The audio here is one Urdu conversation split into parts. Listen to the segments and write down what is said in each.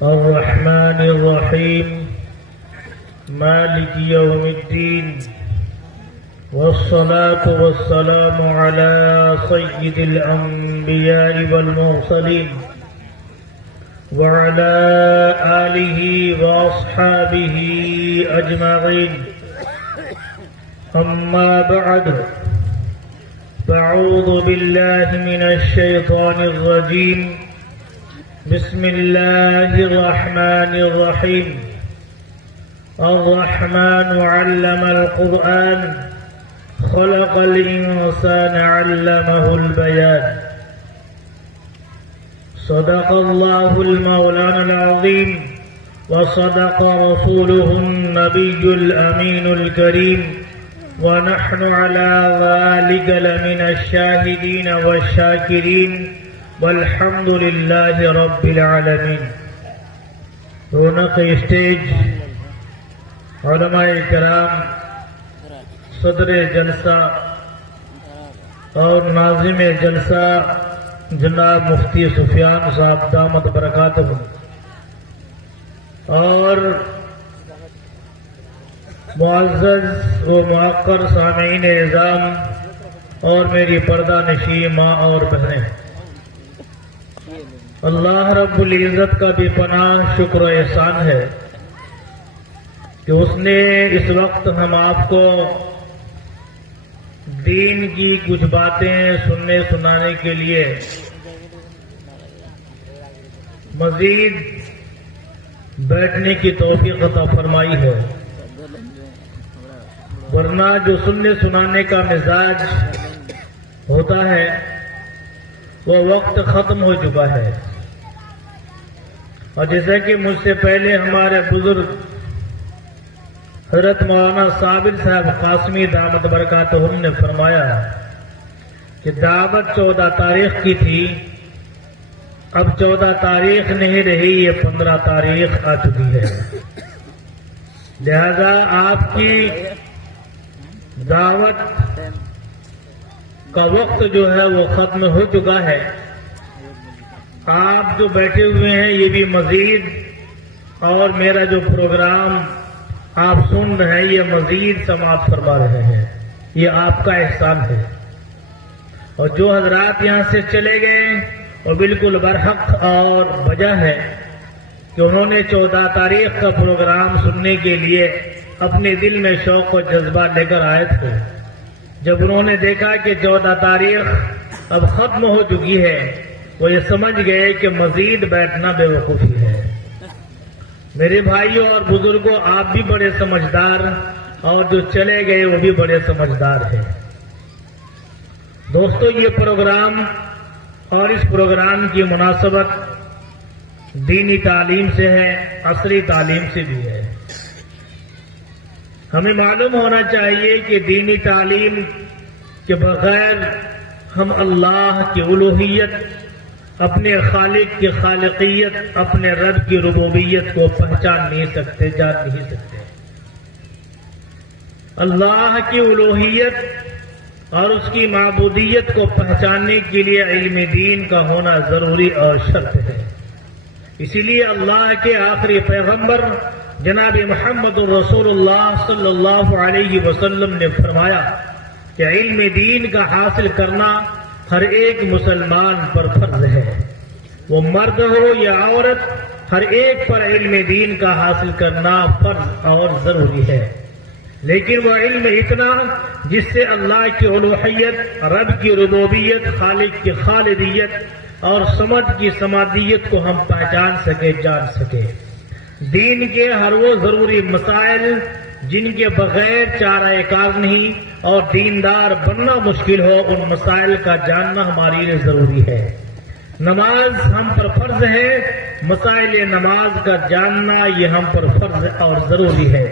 الرحمن الرحيم مالك يوم الدين والصلاة والسلام على سيد الأنبياء والمرسلين وعلى آله وأصحابه أجمعين. أما بعد، فأعوذ بالله من الشيطان الرجيم. بسم الله الرحمن الرحيم. الرحمن علم القرآن خلق الإنسان علمه البيان. صدق الله المولانا العظيم وصدق رسوله النبي الأمين الكريم، ونحن على ذلك لمن الشاهدين والشاكرين والحمد لله رب العالمین. رونق اسٹیج، علماء کرام، صدر جلسہ اور ناظم جلسہ جناب مفتی سفیان صاحب دامت برکاتہ، اور معزز و معقر سامعین اعظام اور میری پردہ نشین ماں اور بہنیں، اللہ رب العزت کا بے پناہ شکر و احسان ہے کہ اس نے اس وقت ہم آپ کو دین کی کچھ باتیں سننے سنانے کے لیے مزید بیٹھنے کی توفیق عطا فرمائی ہے، ورنہ جو سننے سنانے کا مزاج ہوتا ہے وہ وقت ختم ہو چکا ہے. اور جیسا کہ مجھ سے پہلے ہمارے بزرگ حضرت مولانا صابر صاحب قاسمی دامت برکاتہم نے فرمایا کہ دعوت 14 تاریخ کی تھی، اب 14 تاریخ نہیں رہی، یہ 15 تاریخ آ چکی ہے. لہذا آپ کی دعوت کا وقت جو ہے وہ ختم ہو چکا ہے. آپ جو بیٹھے ہوئے ہیں یہ بھی مزید، اور میرا جو پروگرام آپ سن رہے ہیں یہ مزید سماعت فرما رہے ہیں، یہ آپ کا احسان ہے. اور جو حضرات یہاں سے چلے گئے وہ بالکل برحق اور وجہ ہے کہ انہوں نے 14 تاریخ کا پروگرام سننے کے لیے اپنے دل میں شوق و جذبہ لے کر آئے تھے. جب انہوں نے دیکھا کہ 14 تاریخ اب ختم ہو چکی ہے، وہ یہ سمجھ گئے کہ مزید بیٹھنا بے وقوفی ہے. میرے بھائیوں اور بزرگوں، آپ بھی بڑے سمجھدار، اور جو چلے گئے وہ بھی بڑے سمجھدار ہیں. دوستو، یہ پروگرام اور اس پروگرام کی مناسبت دینی تعلیم سے ہے، عصری تعلیم سے بھی ہے. ہمیں معلوم ہونا چاہیے کہ دینی تعلیم کے بغیر ہم اللہ کی الوہیت، اپنے خالق کی خالقیت، اپنے رب کی ربوبیت کو پہچان نہیں سکتے، جان نہیں سکتے. اللہ کی الوہیت اور اس کی معبودیت کو پہچاننے کے لیے علم دین کا ہونا ضروری اور شرط ہے. اسی لیے اللہ کے آخری پیغمبر جناب محمد رسول اللہ صلی اللہ علیہ وسلم نے فرمایا کہ علم دین کا حاصل کرنا ہر ایک مسلمان پر فرض ہے. وہ مرد ہو یا عورت، ہر ایک پر علم دین کا حاصل کرنا فرض اور ضروری ہے. لیکن وہ علم اتنا جس سے اللہ کی الوہیت، رب کی ربوبیت، خالق کی خالدیت اور سمد کی سمادیت کو ہم پہچان سکے، جان سکے. دین کے ہر وہ ضروری مسائل جن کے بغیر چارہ کار نہیں اور دیندار بننا مشکل ہو، ان مسائل کا جاننا ہمارے لیے ضروری ہے. نماز ہم پر فرض ہے، مسائل نماز کا جاننا یہ ہم پر فرض اور ضروری ہے.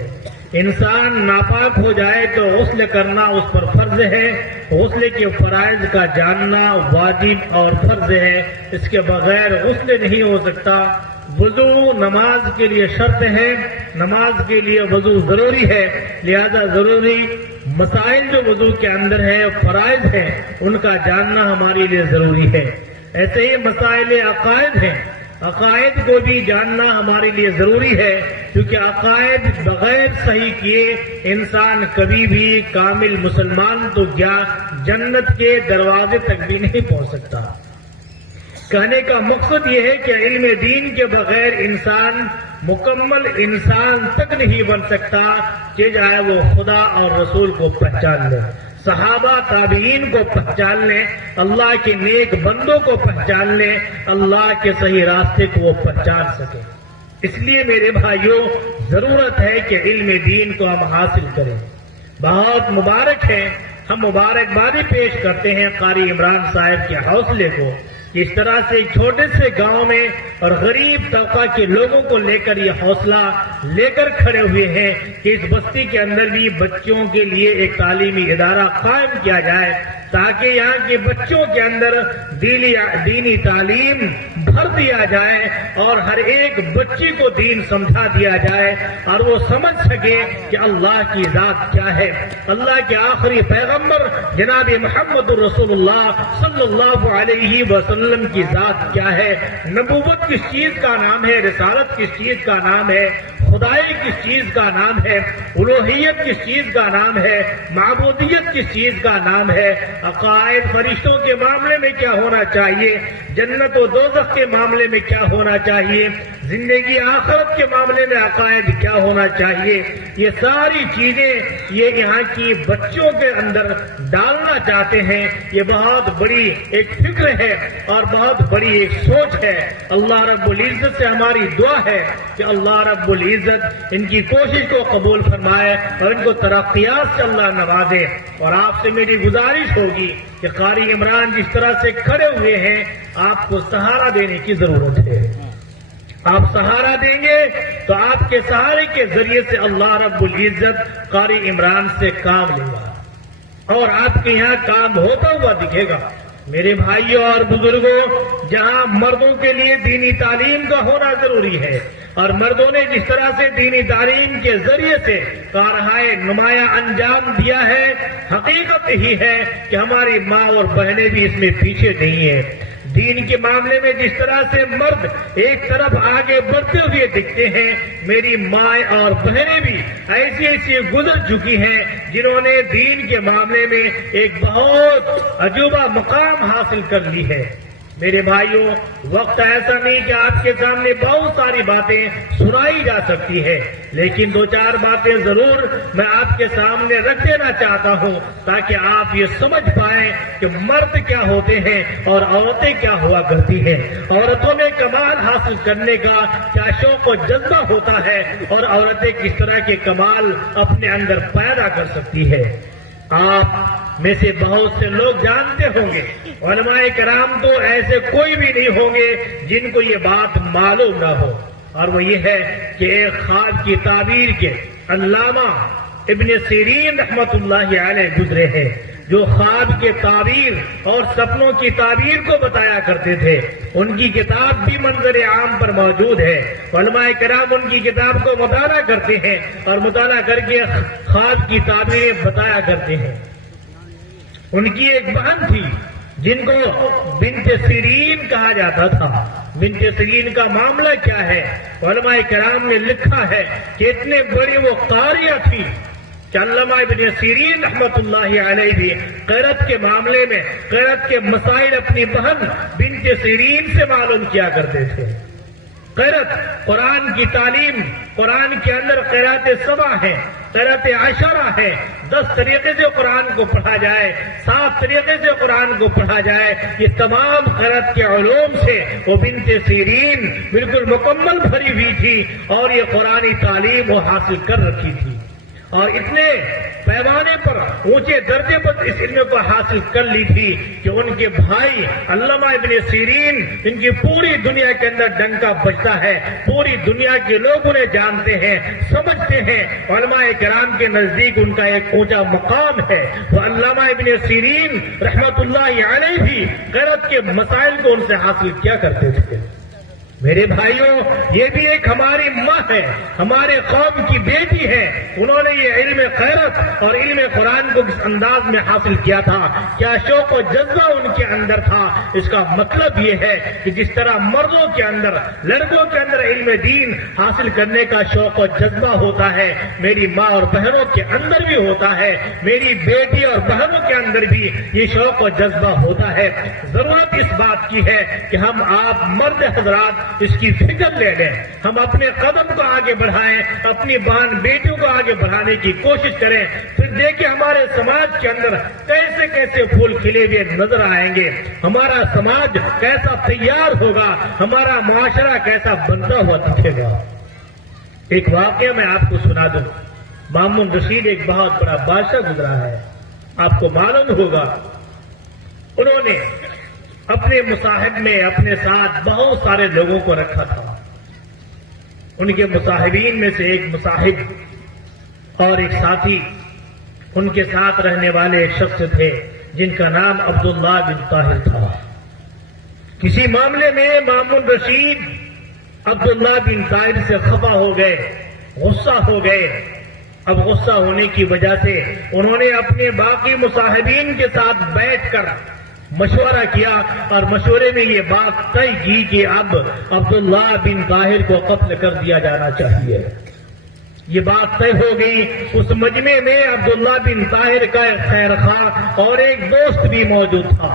انسان ناپاک ہو جائے تو غسل کرنا اس پر فرض ہے، غسل کے فرائض کا جاننا واجب اور فرض ہے، اس کے بغیر غسل نہیں ہو سکتا. وضو نماز کے لیے شرط ہے، نماز کے لیے وضو ضروری ہے، لہذا ضروری مسائل جو وضو کے اندر ہے، فرائض ہیں، ان کا جاننا ہمارے لیے ضروری ہے. ایسے ہی مسائل عقائد ہیں، عقائد کو بھی جاننا ہمارے لیے ضروری ہے، کیونکہ عقائد بغیر صحیح کیے انسان کبھی بھی کامل مسلمان تو جنت کے دروازے تک بھی نہیں پہنچ سکتا۔ کہنے کا مقصد یہ ہے کہ علم دین کے بغیر انسان مکمل انسان تک نہیں بن سکتا کہ چاہے وہ خدا اور رسول کو پہچان لے، صحابہ تابعین کو پہچان لیں، اللہ کے نیک بندوں کو پہچان لیں، اللہ کے صحیح راستے کو وہ پہچان سکیں۔ اس لیے میرے بھائیوں، ضرورت ہے کہ علم دین کو ہم حاصل کریں۔ بہت مبارک ہے، ہم مبارکبادی پیش کرتے ہیں قاری عمران صاحب کے حوصلے کو، اس طرح سے ایک چھوٹے سے گاؤں میں اور غریب طبقہ کے لوگوں کو لے کر یہ حوصلہ لے کر کھڑے ہوئے ہیں کہ اس بستی کے اندر بھی بچوں کے لیے ایک تعلیمی ادارہ قائم کیا جائے، تاکہ یہاں کے بچوں کے اندر دینی تعلیم بھر دیا جائے اور ہر ایک بچی کو دین سمجھا دیا جائے اور وہ سمجھ سکے کہ اللہ کی ذات کیا ہے، اللہ کے آخری پیغمبر جناب محمد رسول اللہ صلی اللہ علیہ وسلم کی ذات کیا ہے، نبوت کس چیز کا نام ہے، رسالت کس چیز کا نام ہے، خدائی کس چیز کا نام ہے، الوہیت کس چیز کا نام ہے، معبودیت کس چیز کا نام ہے، عقائد فرشتوں کے معاملے میں کیا ہونا چاہیے، جنت و دوزخ کے معاملے میں کیا ہونا چاہیے، زندگی آخرت کے معاملے میں عقائد کیا ہونا چاہیے، یہ ساری چیزیں یہ یہاں کی بچوں کے اندر ڈالنا چاہتے ہیں۔ یہ بہت بڑی ایک فکر ہے اور بہت بڑی ایک سوچ ہے۔ اللہ رب العزت سے ہماری دعا ہے کہ اللہ رب العزت ان کی کوشش کو قبول فرمائے اور ان کو ترقیات سے اللہ نوازے۔ اور آپ سے میری گزارش ہوگی کہ قاری عمران جس طرح سے کھڑے ہوئے ہیں، آپ کو سہارا دینے کی ضرورت ہے۔ آپ سہارا دیں گے تو آپ کے سہارے کے ذریعے سے اللہ رب العزت قاری عمران سے کام لے گا اور آپ کے یہاں کام ہوتا ہوا دکھے گا۔ میرے بھائیوں اور بزرگوں، جہاں مردوں کے لیے دینی تعلیم کا ہونا ضروری ہے اور مردوں نے جس طرح سے دینی تعلیم کے ذریعے سے کارہائے نمایاں انجام دیا ہے، حقیقت یہی ہے کہ ہماری ماں اور بہنیں بھی اس میں پیچھے نہیں ہیں۔ دین کے معاملے میں جس طرح سے مرد ایک طرف آگے بڑھتے ہوئے دکھتے ہیں، میری مائیں اور بہنیں بھی ایسی ایسی گزر چکی ہیں جنہوں نے دین کے معاملے میں ایک بہت عجوبہ مقام حاصل کر لی ہے۔ میرے بھائیوں، وقت ایسا نہیں کہ آپ کے سامنے بہت ساری باتیں سنائی جا سکتی ہے، لیکن دو چار باتیں ضرور میں آپ کے سامنے رکھ دینا چاہتا ہوں تاکہ آپ یہ سمجھ پائیں کہ مرد کیا ہوتے ہیں اور عورتیں کیا ہوا کرتی ہیں، عورتوں میں کمال حاصل کرنے کا کیا شوق و جذبہ ہوتا ہے اور عورتیں کس طرح کے کمال اپنے اندر پیدا کر سکتی ہے۔ آپ میں سے بہت سے لوگ جانتے ہوں گے، علماء کرام تو ایسے کوئی بھی نہیں ہوں گے جن کو یہ بات معلوم نہ ہو، اور وہ یہ ہے کہ ایک خواب کی تعبیر کے علامہ ابن سیرین رحمت اللہ علیہ گزرے ہیں، جو خواب کے تعبیر اور سپنوں کی تعبیر کو بتایا کرتے تھے۔ ان کی کتاب بھی منظر عام پر موجود ہے، علماء کرام ان کی کتاب کو مطالعہ کرتے ہیں اور مطالعہ کر کے خواب کی تعبیریں بتایا کرتے ہیں۔ ان کی ایک بہن تھی جن کو بنت سیرین کہا جاتا تھا۔ بنت سیرین کا معاملہ کیا ہے؟ علماء کرام نے لکھا ہے کہ اتنے بڑے وہ قاریہ تھی کہ علامہ ابن سیرین رحمت اللہ علیہ بھی قرأت کے معاملے میں قرأت کے مسائل اپنی بہن بنت سیرین سے معلوم کیا کرتے تھے۔ قرأت قرآن کی تعلیم، قرآن کے اندر قرأت 7 ہے، قرأت 10 ہے، 10 طریقے سے قرآن کو پڑھا جائے، 7 طریقے سے قرآن کو پڑھا جائے، یہ تمام قرأت کے علوم سے وہ بنت سیرین بالکل مکمل بھری ہوئی تھی اور یہ قرآنی تعلیم وہ حاصل کر رکھی تھی اور اتنے پیمانے پر اونچے درجے پر اس علم کو حاصل کر لی تھی کہ ان کے بھائی علامہ ابن سیرین ان کی پوری دنیا کے اندر ڈنکا بجتا ہے، پوری دنیا کے لوگ انہیں جانتے ہیں، سمجھتے ہیں، علماء کرام کے نزدیک ان کا ایک اونچا مقام ہے۔ وہ علامہ ابن سیرین رحمت اللہ علیہ بھی قرأت کے مسائل کو ان سے حاصل کیا کرتے تھے۔ میرے بھائیوں، یہ بھی ایک ہماری ماں ہے، ہمارے قوم کی بیٹی ہے. انہوں نے یہ علم غیرت اور علم قرآن کو کس انداز میں حاصل کیا تھا، کیا شوق و جذبہ ان کے اندر تھا. اس کا مطلب یہ ہے کہ جس طرح مردوں کے اندر، لڑکوں کے اندر علم دین حاصل کرنے کا شوق و جذبہ ہوتا ہے، میری ماں اور بہنوں کے اندر بھی ہوتا ہے، میری بیٹی اور بہنوں کے اندر بھی یہ شوق و جذبہ ہوتا ہے. ضرورت اس بات کی ہے کہ ہم آپ مرد حضرات اس کی فکر لے لیں، ہم اپنے قدم کو آگے بڑھائیں، اپنی بہن بیٹیوں کو آگے بڑھانے کی کوشش کریں. پھر دیکھیں ہمارے سماج کے اندر کیسے کیسے پھول کھلے ہوئے نظر آئیں گے، ہمارا سماج کیسا تیار ہوگا، ہمارا معاشرہ کیسا بنتا ہوا دکھے گا. ایک واقعہ میں آپ کو سنا دوں. مامون رشید ایک بہت بڑا بادشاہ گزرا ہے، آپ کو معلوم ہوگا. انہوں نے اپنے مصاحب میں اپنے ساتھ بہت سارے لوگوں کو رکھا تھا. ان کے مصاحبین میں سے ایک مصاحب اور ایک ساتھی ان کے ساتھ رہنے والے ایک شخص تھے جن کا نام عبداللہ بن طاہر تھا. کسی معاملے میں مامون رشید عبداللہ بن طاہر سے خفا ہو گئے، غصہ ہو گئے. اب غصہ ہونے کی وجہ سے انہوں نے اپنے باقی مصاحبین کے ساتھ بیٹھ کر مشورہ کیا اور مشورے میں یہ بات طے کی کہ اب عبداللہ بن طاہر کو قتل کر دیا جانا چاہیے. یہ بات طے ہو گئی. اس مجمع میں عبداللہ بن طاہر کا ایک خیر خواہ اور ایک دوست بھی موجود تھا.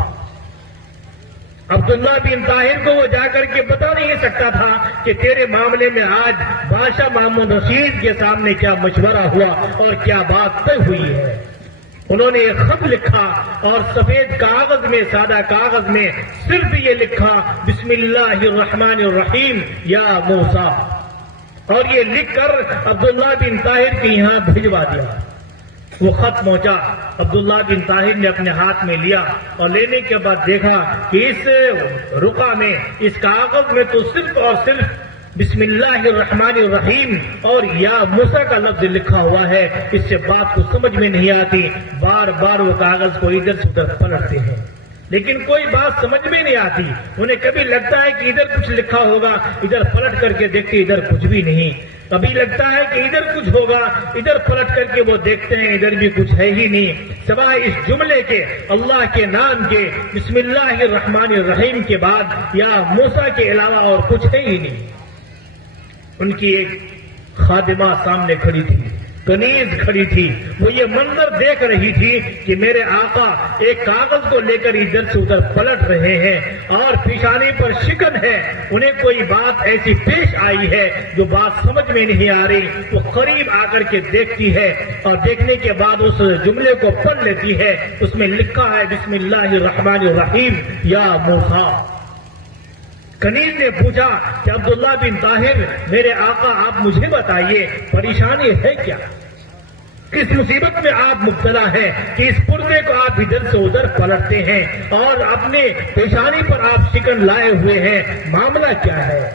عبداللہ بن طاہر کو وہ جا کر کے بتا نہیں سکتا تھا کہ تیرے معاملے میں آج بادشاہ مامون رشید کے سامنے کیا مشورہ ہوا اور کیا بات طے ہوئی ہے. انہوں نے ایک خط لکھا اور سفید کاغذ میں، سادہ کاغذ میں صرف یہ لکھا بسم اللہ الرحمن الرحیم یا موسیٰ، اور یہ لکھ کر عبداللہ بن طاہر کے یہاں بھجوا دیا. وہ خط پہنچا، عبداللہ بن طاہر نے اپنے ہاتھ میں لیا اور لینے کے بعد دیکھا کہ اس رقعہ میں، اس کاغذ میں تو صرف اور صرف بسم اللہ الرحمن الرحیم اور یا موسیٰ کا لفظ لکھا ہوا ہے. اس سے بات کو سمجھ میں نہیں آتی. بار بار وہ کاغذ کو ادھر سے ادھر پلٹتے ہیں لیکن کوئی بات سمجھ میں نہیں آتی. انہیں کبھی لگتا ہے کہ ادھر کچھ لکھا ہوگا، ادھر پلٹ کر کے دیکھتے ادھر کچھ بھی نہیں. کبھی لگتا ہے کہ ادھر کچھ ہوگا، ادھر پلٹ کر کے وہ دیکھتے ہیں ادھر بھی کچھ ہے ہی نہیں سوائے اس جملے کے، اللہ کے نام کے، بسم اللہ الرحمن الرحیم کے بعد یا موسیٰ کے علاوہ اور کچھ ہے ہی نہیں. ان کی ایک خادمہ سامنے کھڑی تھی، کنیز کھڑی تھی. وہ یہ منظر دیکھ رہی تھی کہ میرے آقا ایک کاغذ کو لے کر ادھر سے ادھر پلٹ رہے ہیں اور پیشانی پر شکن ہے. انہیں کوئی بات ایسی پیش آئی ہے جو بات سمجھ میں نہیں آ رہی. وہ قریب آ کر کے دیکھتی ہے اور دیکھنے کے بعد اس جملے کو پڑھ لیتی ہے. اس میں لکھا ہے بسم اللہ الرحمن الرحیم یا موسیٰ. کنیز نے پوچھا کہ عبداللہ بن طاہر، میرے آقا آپ مجھے بتائیے پریشانی ہے کیا، کس مصیبت میں آپ مبتلا ہے کہ اس پردے کو آپ ادھر سے ادھر پلٹتے ہیں اور اپنے پیشانی پر آپ شکن لائے ہوئے ہیں، معاملہ کیا ہے؟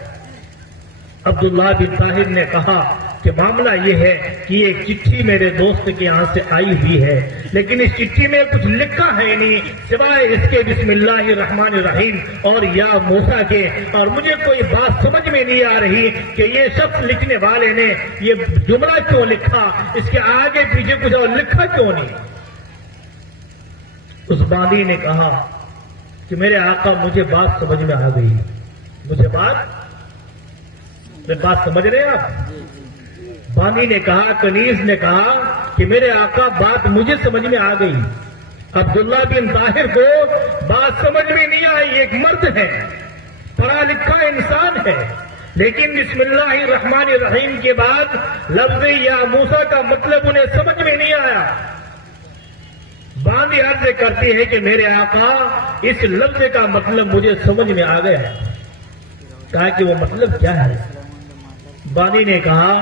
عبداللہ بن طاہر نے کہا کہ معاملہ یہ ہے کہ ایک چٹھی میرے دوست کے یہاں سے آئی ہوئی ہے، لیکن اس چٹھی میں کچھ لکھا ہے نہیں سوائے اس کے بسم اللہ الرحمن الرحیم اور یا موسیٰ کے، اور مجھے کوئی بات سمجھ میں نہیں آ رہی کہ یہ شخص لکھنے والے نے یہ جملہ کیوں لکھا، اس کے آگے پیچھے کچھ اور لکھا کیوں نہیں. اس باندی نے کہا کہ میرے آقا مجھے بات سمجھ میں آ گئی. مجھے بات سمجھ رہے ہیں آپ؟ باندی نے کہا، کنیز نے کہا کہ میرے آقا بات مجھے سمجھ میں آ گئی. عبداللہ بن طاہر کو بات سمجھ میں نہیں آئی. ایک مرد ہے، پڑھا لکھا انسان ہے، لیکن بسم اللہ الرحمن الرحیم کے بعد لفظ یا موسیٰ کا مطلب انہیں سمجھ میں نہیں آیا. باندی عرض کرتی ہے کہ میرے آقا اس لفظ کا مطلب مجھے سمجھ میں آ گیا. کہا کہ وہ مطلب کیا ہے؟ باندی نے کہا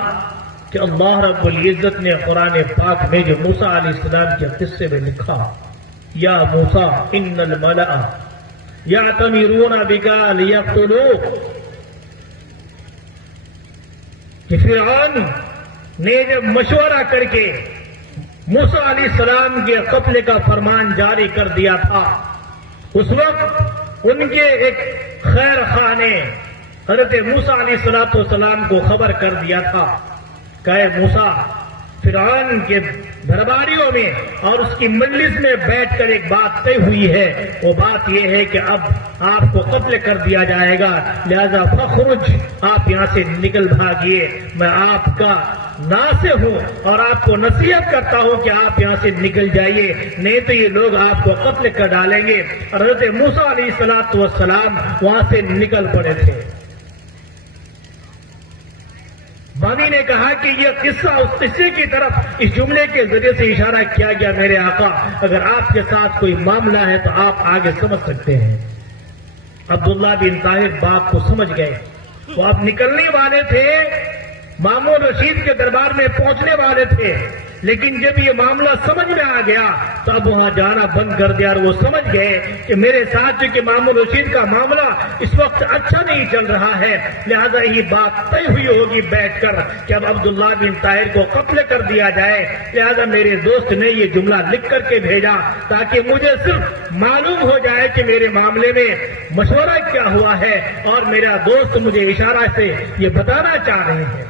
کہ اللہ رب العزت نے قرآن پاک میں جو موسیٰ علیہ السلام کے قصے میں لکھا، یا موسیٰ ان الملأ یعتمرون بک لیقتلوک، کہ فرعون نے جب مشورہ کر کے موسیٰ علیہ السلام کے قتل کا فرمان جاری کر دیا تھا، اس وقت ان کے ایک خیر خواہ نے حضرت موسیٰ علیہ السلام کو خبر کر دیا تھا کہ اے موسیٰ، فرعون کے درباریوں میں اور اس کی مجلس میں بیٹھ کر ایک بات طے ہوئی ہے، وہ بات یہ ہے کہ اب آپ کو قتل کر دیا جائے گا، لہذا فخرج، آپ یہاں سے نکل بھاگیے، میں آپ کا ناصح ہوں اور آپ کو نصیحت کرتا ہوں کہ آپ یہاں سے نکل جائیے، نہیں تو یہ لوگ آپ کو قتل کر ڈالیں گے۔ اور حضرت موسیٰ علیہ السلام وہاں سے نکل پڑے تھے۔ بانی نے کہا کہ یہ قصہ اس قصے کی طرف اس جملے کے ذریعے سے اشارہ کیا گیا، میرے آقا اگر آپ کے ساتھ کوئی معاملہ ہے تو آپ آگے سمجھ سکتے ہیں۔ عبداللہ بن طاہر باپ کو سمجھ گئے، وہ اب نکلنے والے تھے، مامون رشید کے دربار میں پہنچنے والے تھے، لیکن جب یہ معاملہ سمجھ میں آ گیا تو اب وہاں جانا بند کر دیا، اور وہ سمجھ گئے کہ میرے ساتھ چونکہ مامون رشید کا معاملہ اس وقت اچھا نہیں چل رہا ہے، لہذا یہ بات طے ہوئی ہوگی بیٹھ کر کہ اب عبداللہ بن طاہر کو قتل کر دیا جائے، لہذا میرے دوست نے یہ جملہ لکھ کر کے بھیجا تاکہ مجھے صرف معلوم ہو جائے کہ میرے معاملے میں مشورہ کیا ہوا ہے، اور میرا دوست مجھے اشارہ سے یہ بتانا چاہ رہے ہیں۔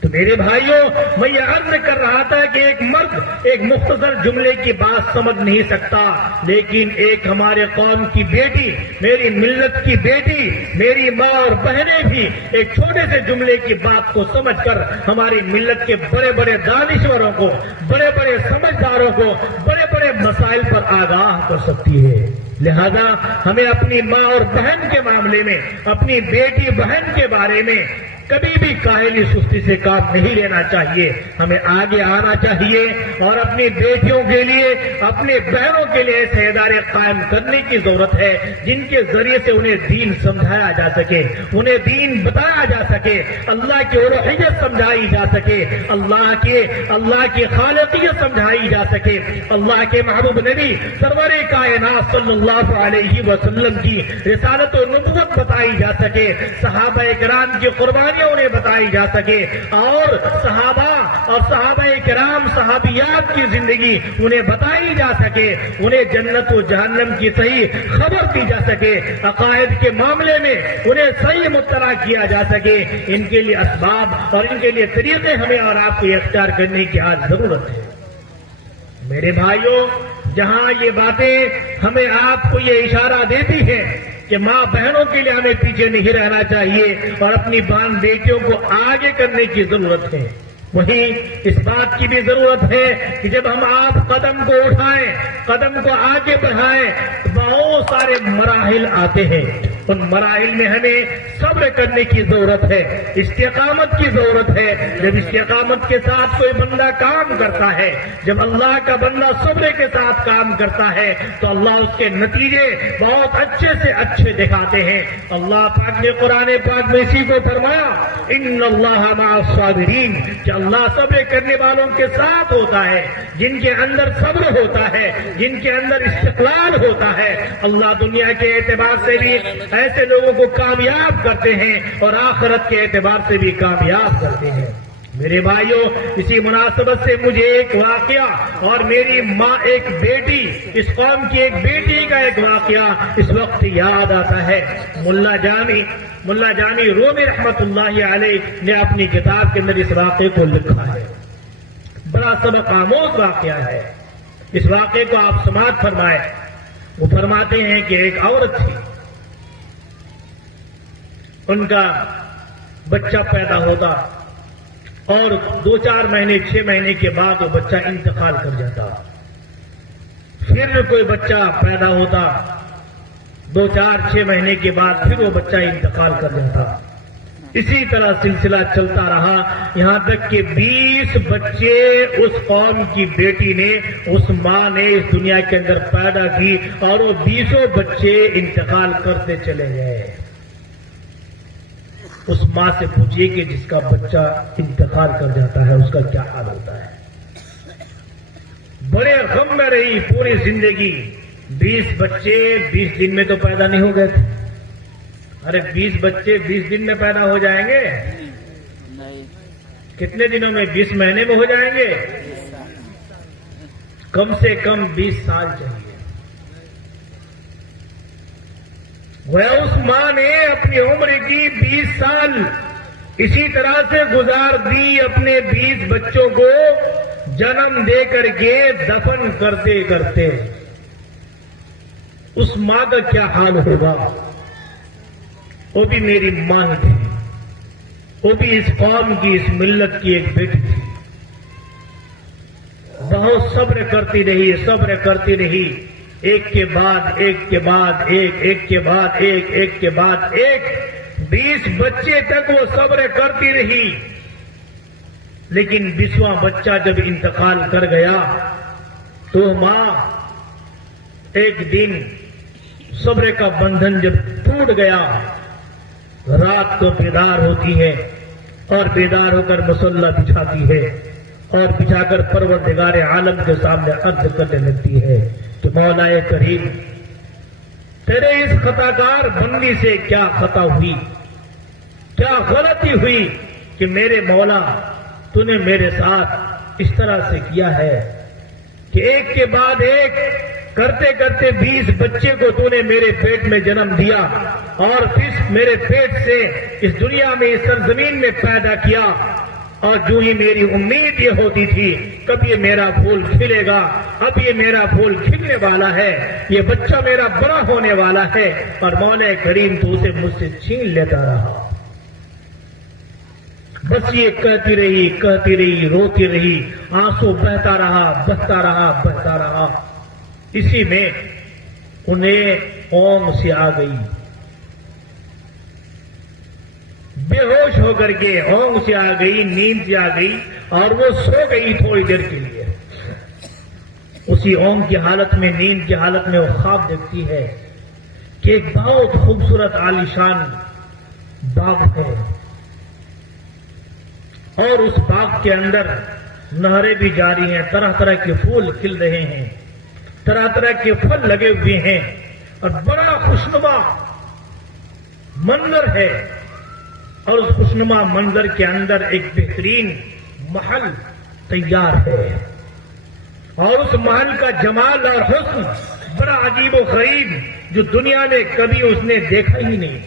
تو میرے بھائیوں، میں یہ عرض کر رہا تھا کہ ایک مرد ایک مختصر جملے کی بات سمجھ نہیں سکتا، لیکن ایک ہمارے قوم کی بیٹی، میری ملت کی بیٹی، میری ماں اور بہنیں بھی ایک چھوٹے سے جملے کی بات کو سمجھ کر ہماری ملت کے بڑے بڑے دانشوروں کو، بڑے بڑے سمجھداروں کو بڑے بڑے مسائل پر آگاہ کر سکتی ہے۔ لہذا ہمیں اپنی ماں اور بہن کے معاملے میں، اپنی بیٹی بہن کے بارے میں کبھی بھی کاہلی سستی سے کام نہیں لینا چاہیے، ہمیں آگے آنا چاہیے اور اپنی بیٹیوں کے لیے، اپنے بہنوں کے لیے ایسے ادارے قائم کرنے کی ضرورت ہے جن کے ذریعے سے انہیں دین سمجھایا جا سکے، انہیں دین بتایا جا سکے، اللہ کی الوہیت سمجھائی جا سکے، اللہ کی خالقیت سمجھائی جا سکے، اللہ کے محبوب نبی سرور کائنات صلی اللہ علیہ وسلم کی رسالت و نبوت بتائی جا سکے، صحابہ کرام کی قربانی انہیں بتائی جا سکے، اور صحابہ کرام صحابیات کی زندگی انہیں بتائی جا سکے، انہیں جنت و جہنم کی صحیح خبر دی جا سکے، عقائد کے معاملے میں انہیں صحیح مطلع کیا جا سکے۔ ان کے لیے اسباب اور ان کے لیے طریقے ہمیں اور آپ کو اختیار کرنے کی آج ضرورت ہے۔ میرے بھائیوں، جہاں یہ باتیں ہمیں آپ کو یہ اشارہ دیتی ہیں کہ ماں بہنوں کے لیے ہمیں پیچھے نہیں رہنا چاہیے اور اپنی بہن بیٹیوں کو آگے کرنے کی ضرورت ہے، وہیں اس بات کی بھی ضرورت ہے کہ جب ہم آپ قدم کو اٹھائیں، قدم کو آگے بڑھائیں تو بہت سارے مراحل آتے ہیں، ان مراحل میں ہمیں صبر کرنے کی ضرورت ہے، استقامت کی ضرورت ہے۔ جب استقامت کے ساتھ کوئی بندہ کام کرتا ہے، جب اللہ کا بندہ صبر کے ساتھ کام کرتا ہے تو اللہ اس کے نتیجے بہت اچھے سے اچھے دکھاتے ہیں۔ اللہ پاک نے قرآن پاک میں اسی کو فرمایا، ان اللہ مع الصابرین، کہ اللہ صبر کرنے والوں کے ساتھ ہوتا ہے، جن کے اندر صبر ہوتا ہے، جن کے اندر استقلال ہوتا ہے، اللہ دنیا کے اعتبار سے بھی ایسے لوگوں کو کامیاب کرتے ہیں اور آخرت کے اعتبار سے بھی کامیاب کرتے ہیں۔ میرے بھائیوں، اسی مناسبت سے مجھے ایک واقعہ اور میری ماں ایک بیٹی، اس قوم کی ایک بیٹی کا ایک واقعہ اس وقت یاد آتا ہے۔ ملا جامی رومی رحمت اللہ علیہ نے اپنی کتاب کے اندر اس واقعے کو لکھا ہے، بڑا سبق آموز واقعہ ہے۔ اس واقعے کو آپ سماعت فرمائے۔ وہ فرماتے ہیں کہ ایک عورت تھی، ان کا بچہ پیدا ہوتا اور 2-4 مہینے 6 مہینے کے بعد وہ بچہ انتقال کر جاتا، پھر کوئی بچہ پیدا ہوتا، 2-4-6 مہینے کے بعد پھر وہ بچہ انتقال کر جاتا، اسی طرح سلسلہ چلتا رہا، یہاں تک کہ 20 بچے اس قوم کی بیٹی نے، اس ماں نے اس دنیا کے اندر پیدا کی، اور وہ 20 بچے انتقال کرتے چلے گئے۔ اس ماں سے پوچھئے کہ جس کا بچہ انتقال کر جاتا ہے اس کا کیا حال ہوتا ہے؟ بڑے غم میں رہی پوری زندگی۔ 20 بچے 20 دن میں تو پیدا نہیں ہو گئے تھے۔ ارے 20 بچے 20 دن میں پیدا ہو جائیں گے؟ کتنے دنوں میں؟ 20 مہینے میں ہو جائیں گے؟ کم سے کم 20 سال چاہیے۔ وہ اس ماں نے اپنی عمر کی 20 سال اسی طرح سے گزار دی، اپنے 20 بچوں کو جنم دے کر کے دفن کرتے کرتے۔ اس ماں کا کیا حال ہوگا؟ وہ بھی میری ماں تھی، وہ بھی اس قوم کی، اس ملت کی ایک بیٹی تھی۔ بہت صبر کرتی رہی، صبر کرتی رہی، ایک کے بعد ایک کے بعد ایک، ایک کے بعد ایک، ایک کے بعد ایک، 20 بچے تک وہ صبر کرتی رہی۔ لیکن 20واں بچہ جب انتقال کر گیا تو ماں ایک دن صبر کا بندھن جب ٹوٹ گیا، رات کو بیدار ہوتی ہے اور بیدار ہو کر مصلی بچھاتی ہے اور بچھا کر پروردگار عالم کے سامنے عرض کرنے لگتی ہے کہ مولا کریم، تیرے اس خطا کار بندی سے کیا خطا ہوئی، کیا غلطی ہوئی کہ میرے مولا تو نے میرے ساتھ اس طرح سے کیا ہے کہ ایک کے بعد ایک کرتے کرتے 20 بچے کو تو نے میرے پیٹ میں جنم دیا اور پھر میرے پیٹ سے اس دنیا میں، اس سرزمین میں پیدا کیا، اور جو ہی میری امید یہ ہوتی تھی کب یہ میرا پھول کھلے گا، اب یہ میرا پھول کھلنے والا ہے، یہ بچہ میرا بڑا ہونے والا ہے، اور مولا کریم تو اسے مجھ سے چھین لیتا رہا۔ بس یہ کہتی رہی، روتی رہی، آنسو بہتا رہا، بہتا رہا، بہتا رہا۔ اسی میں انہیں اونگ سے آ گئی، بے ہوش ہو کر کے اونگ سے آ گئی، نیند سے آ گئی، اور وہ سو گئی تھوڑی دیر کے لیے۔ اسی اونگ کی حالت میں، نیند کی حالت میں وہ خواب دیکھتی ہے کہ ایک بہت خوبصورت عالیشان باغ ہے، اور اس باغ کے اندر نہریں بھی جاری ہیں، طرح طرح کے پھول کھل رہے ہیں، طرح طرح کے پھل لگے ہوئے ہیں، اور بڑا خوشنما منظر ہے، اور اس خوشنما منظر کے اندر ایک بہترین محل تیار ہے، اور اس محل کا جمال اور حسن بڑا عجیب و غریب جو دنیا نے کبھی اس نے دیکھا ہی نہیں،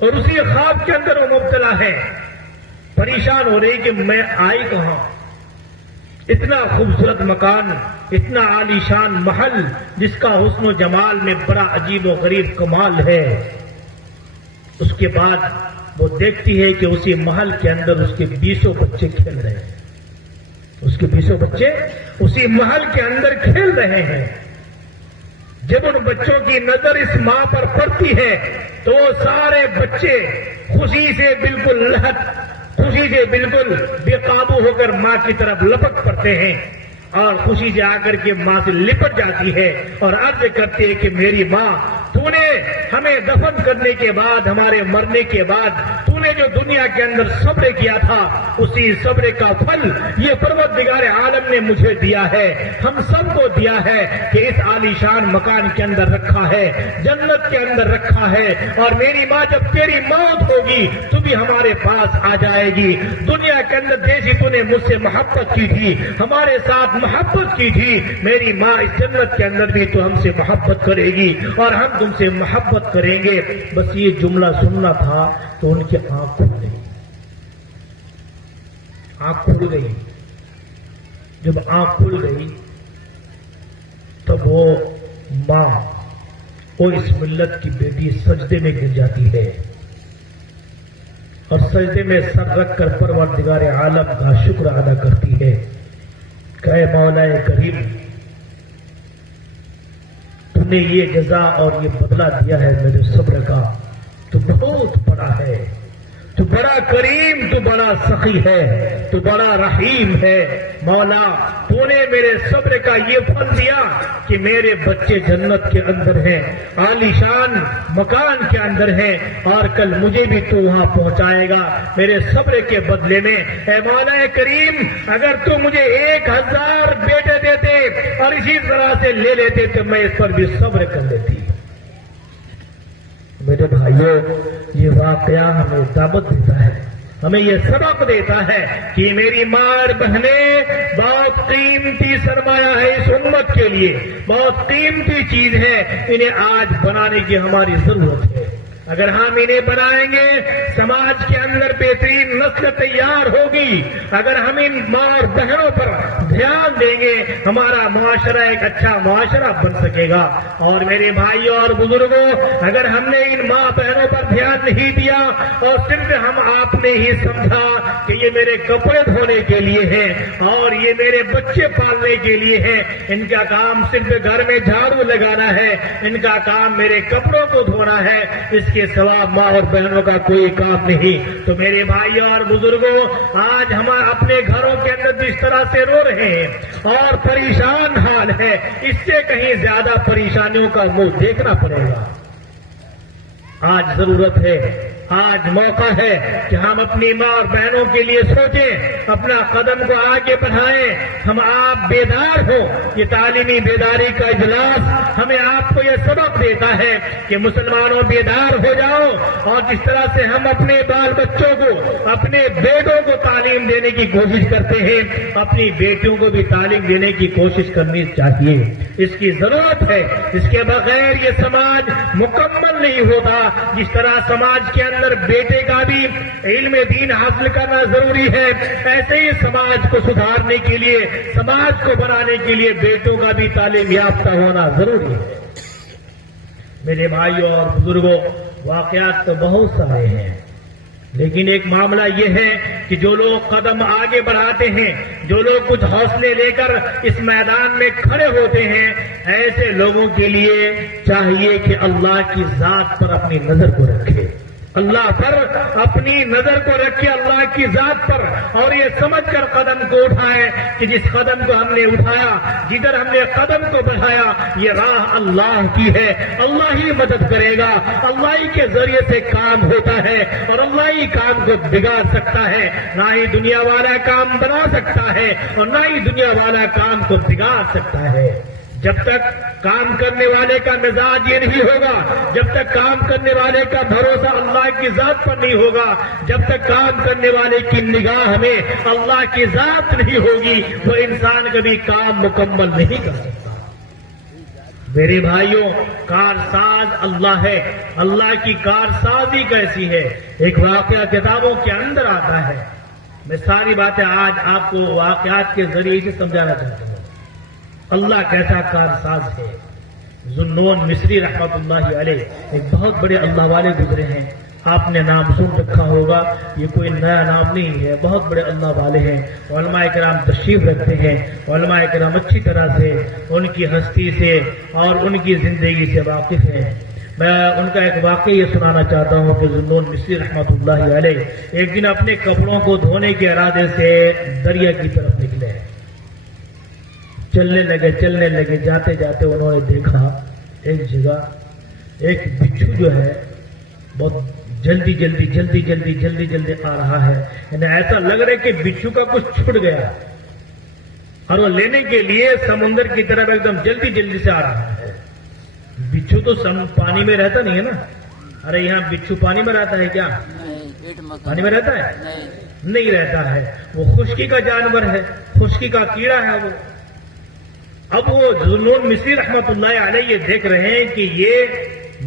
اور اسی خواب کے اندر وہ مبتلا ہے، پریشان ہو رہی کہ میں آئی کہاں، اتنا خوبصورت مکان، اتنا عالیشان محل جس کا حسن و جمال میں بڑا عجیب و غریب کمال ہے۔ اس کے بعد وہ دیکھتی ہے کہ اسی محل کے اندر اس کے 20 بچے کھیل رہے ہیں، اس کے 20 بچے اسی محل کے اندر کھیل رہے ہیں۔ جب ان بچوں کی نظر اس ماں پر پڑتی ہے تو وہ سارے بچے خوشی سے بالکل لہت، خوشی سے بالکل بے قابو ہو کر ماں کی طرف لپک پڑتے ہیں، اور خوشی سے آ کر کے ماں سے لپٹ جاتی ہے اور عرض کرتی ہے کہ میری ماں، تو نے ہمیں دفن کرنے کے بعد، ہمارے مرنے کے بعد تو نے جو دنیا کے اندر صبر کیا تھا، اسی صبر کا پھل یہ پروردگار عالم نے مجھے دیا ہے، ہم سب کو دیا ہے کہ اس عالیشان مکان کے اندر رکھا ہے، جنت کے اندر رکھا ہے، اور میری ماں جب تیری موت ہوگی تو بھی ہمارے پاس آ جائے گی۔ دنیا کے اندر جیسی تو نے مجھ سے محبت کی تھی، ہمارے ساتھ محبت کی تھی، میری ماں اس جنت کے اندر بھی تو ہم سے محبت کرے گی اور ہم تم سے محبت کریں گے۔ بس یہ جملہ سننا تھا تو ان کی آنکھ کھل گئی، آنکھ کھل گئی۔ جب آنکھ کھل گئی تب وہ ماں، وہ اس ملت کی بیٹی سجدے میں گر جاتی ہے اور سجدے میں سر رکھ کر پروردگار عالم کا شکر ادا کرتی ہے کہ اے مولا کریم، تم نے یہ جزا اور یہ بدلہ دیا ہے میرے صبر کا، تو بہت بڑا ہے، تو بڑا کریم، تو بڑا سخی ہے، تو بڑا رحیم ہے۔ مولا تو نے میرے صبر کا یہ پھل دیا کہ میرے بچے جنت کے اندر ہیں، عالیشان مکان کے اندر ہیں، اور کل مجھے بھی تو وہاں پہنچائے گا میرے صبر کے بدلے میں۔ اے مولا کریم، اگر تو مجھے 1000 بیٹے دیتے اور اسی طرح سے لے لیتے تو میں اس پر بھی صبر کر لیتی۔ میرے بھائیوں، یہ واقعہ ہمیں دعوت دیتا ہے ہمیں یہ سبق دیتا ہے کہ میری ماں اور بہنیں بہت قیمتی سرمایہ ہے اس امت کے لیے، بہت قیمتی چیز ہے، انہیں آج بنانے کی ہماری ضرورت ہے۔ اگر ہم انہیں بنائیں گے سماج کے اندر بہترین نسل تیار ہوگی۔ اگر ہم ان ماں اور بہنوں پر دھیان دیں گے ہمارا معاشرہ ایک اچھا معاشرہ بن سکے گا۔ اور میرے بھائیوں اور بزرگوں، اگر ہم نے ان ماں بہنوں پر دھیان نہیں دیا اور صرف ہم آپ نے ہی سمجھا کہ یہ میرے کپڑے دھونے کے لیے ہیں اور یہ میرے بچے پالنے کے لیے ہیں، ان کا کام صرف گھر میں جھاڑو لگانا ہے، ان کا کام میرے کپڑوں کو دھونا ہے، اس کے سوا ماں اور بہنوں کا کوئی کام نہیں، تو میرے بھائیوں اور بزرگوں، آج ہم اپنے گھروں کے اندر جس طرح سے رو رہے ہیں اور پریشان حال ہے، اس سے کہیں زیادہ پریشانیوں کا منہ دیکھنا پڑے گا۔ آج ضرورت ہے، آج موقع ہے کہ ہم اپنی ماں اور بہنوں کے لیے سوچیں، اپنا قدم کو آگے بڑھائیں، ہم آپ بیدار ہوں۔ یہ تعلیمی بیداری کا اجلاس ہمیں آپ کو یہ سبق دیتا ہے کہ مسلمانوں بیدار ہو جاؤ، اور جس طرح سے ہم اپنے بال بچوں کو، اپنے بیٹوں کو تعلیم دینے کی کوشش کرتے ہیں، اپنی بیٹیوں کو بھی تعلیم دینے کی کوشش کرنی چاہیے۔ اس کی ضرورت ہے، اس کے بغیر یہ سماج مکمل نہیں ہوتا۔ جس طرح سماج کے اندر بیٹے کا بھی علم دین حاصل کرنا ضروری ہے، ایسے ہی سماج کو سدھارنے کے لیے، سماج کو بنانے کے لیے بیٹوں کا بھی تعلیم یافتہ ہونا ضروری ہے۔ میرے بھائیوں اور بزرگوں، واقعات تو بہت سارے ہیں، لیکن ایک معاملہ یہ ہے کہ جو لوگ قدم آگے بڑھاتے ہیں، جو لوگ کچھ حوصلے لے کر اس میدان میں کھڑے ہوتے ہیں، ایسے لوگوں کے لیے چاہیے کہ اللہ کی ذات پر اپنی نظر کو رکھے، اللہ پر اپنی نظر کو رکھے، اللہ کی ذات پر، اور یہ سمجھ کر قدم کو اٹھائے کہ جس قدم کو ہم نے اٹھایا، جدھر ہم نے قدم کو بڑھایا، یہ راہ اللہ کی ہے، اللہ ہی مدد کرے گا، اللہ ہی کے ذریعے سے کام ہوتا ہے، اور اللہ ہی کام کو بگاڑ سکتا ہے، نہ ہی دنیا والا کام بنا سکتا ہے اور نہ ہی دنیا والا کام کو بگاڑ سکتا ہے۔ جب تک کام کرنے والے کا مزاج یہ نہیں ہوگا، جب تک کام کرنے والے کا بھروسہ اللہ کی ذات پر نہیں ہوگا، جب تک کام کرنے والے کی نگاہ میں اللہ کی ذات نہیں ہوگی، وہ انسان کبھی کام مکمل نہیں کر سکتا۔ میرے بھائیوں، کارساز اللہ ہے، اللہ کی کارسازی کیسی ہے، ایک واقعہ کتابوں کے اندر آتا ہے۔ میں ساری باتیں آج آپ کو واقعات کے ذریعے سے سمجھانا چاہتا ہوں۔ اللہ کیسا کارساز ہے۔ ذوالنون مصری رحمت اللہ علیہ ایک بہت بڑے اللہ والے گزرے ہیں، آپ نے نام سن رکھا ہوگا، یہ کوئی نیا نام نہیں ہے، بہت بڑے اللہ والے ہیں، علماء کرام تشریف رکھتے ہیں، علماء کرام اچھی طرح سے ان کی ہستی سے اور ان کی زندگی سے واقف ہیں۔ میں ان کا ایک واقعہ یہ سنانا چاہتا ہوں کہ ذوالنون مصری رحمت اللہ علیہ ایک دن اپنے کپڑوں کو دھونے کے ارادے سے دریا کی طرف نکلے، چلنے لگے، جاتے جاتے انہوں نے دیکھا ایک جگہ ایک بچھو جو ہے بہت جلدی آ رہا ہے، انہیں ایسا لگ رہا ہے کہ بچھو کا کچھ چھٹ گیا اور وہ لینے کے لیے سمندر کی طرف ایک دم جلدی سے آ رہا ہے۔ بچھو تو پانی میں رہتا نہیں ہے نا، ارے یہاں بچھو پانی میں رہتا ہے کیا؟ پانی میں رہتا ہے؟ نہیں رہتا ہے، وہ خشکی کا جانور ہے، خشکی کا کیڑا ہے وہ۔ اب وہ ذوالنون مصری رحمت اللہ علیہ یہ دیکھ رہے ہیں کہ یہ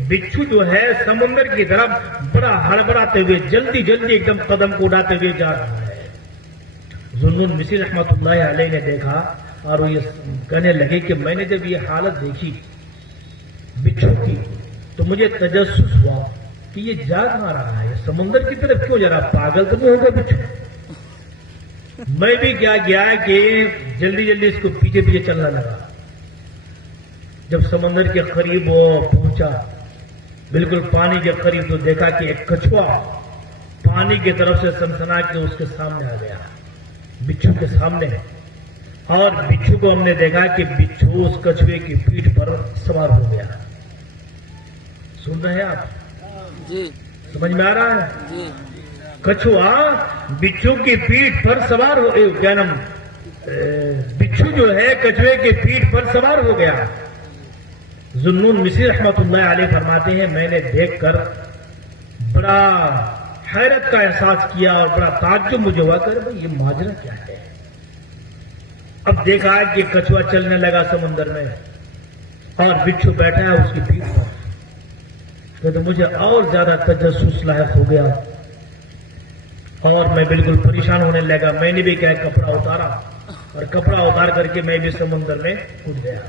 بچھو جو ہے سمندر کی طرف بڑا ہڑبڑاتے ہوئے جلدی ایک دم قدم کو اڑاتے ہوئے جا رہا ہے۔ ذوالنون مصری رحمت اللہ علیہ نے دیکھا اور وہ یہ کہنے لگے کہ میں نے جب یہ حالت دیکھی بچھو کی تو مجھے تجسس ہوا کہ یہ جا کہاں رہا ہے، سمندر کی طرف کیوں جا رہا، پاگل تو نہیں ہوگا بچھو۔ میں بھی کیا گیا کہ جلدی اس کو پیچھے چلنا لگا۔ جب سمندر کے قریب وہ پہنچا، بالکل پانی کے قریب، تو دیکھا کہ ایک کچھوا پانی کی طرف سے سنسنا کے اس کے سامنے آ گیا، بچھو کے سامنے ہے، اور بچھو کو ہم نے دیکھا کہ بچھو اس کچھوے کی پیٹھ پر سوار ہو گیا۔ سن رہے ہیں آپ؟ جی سمجھ میں آ رہا ہے؟ جی کچھوا بچھو کی پیٹھ پر سوار ہو، کیا نام، بچھو جو ہے کچھوے کی پیٹھ پر سوار ہو گیا۔ ذوالنون مصری رحمت اللہ علیہ فرماتے ہیں میں نے دیکھ کر بڑا حیرت کا احساس کیا اور بڑا تعجب مجھے ہوا کہ بھائی یہ ماجرا کیا ہے. اب دیکھا کہ کچھوا چلنے لگا سمندر میں اور بچھو بیٹھا ہے اس کی پیٹھ پر. تو مجھے اور زیادہ تجسس لاحق ہو گیا اور میں بالکل پریشان ہونے لگا. میں نے بھی کیا کپڑا اتارا اور کپڑا اتار کر کے میں بھی سمندر میں کود گیا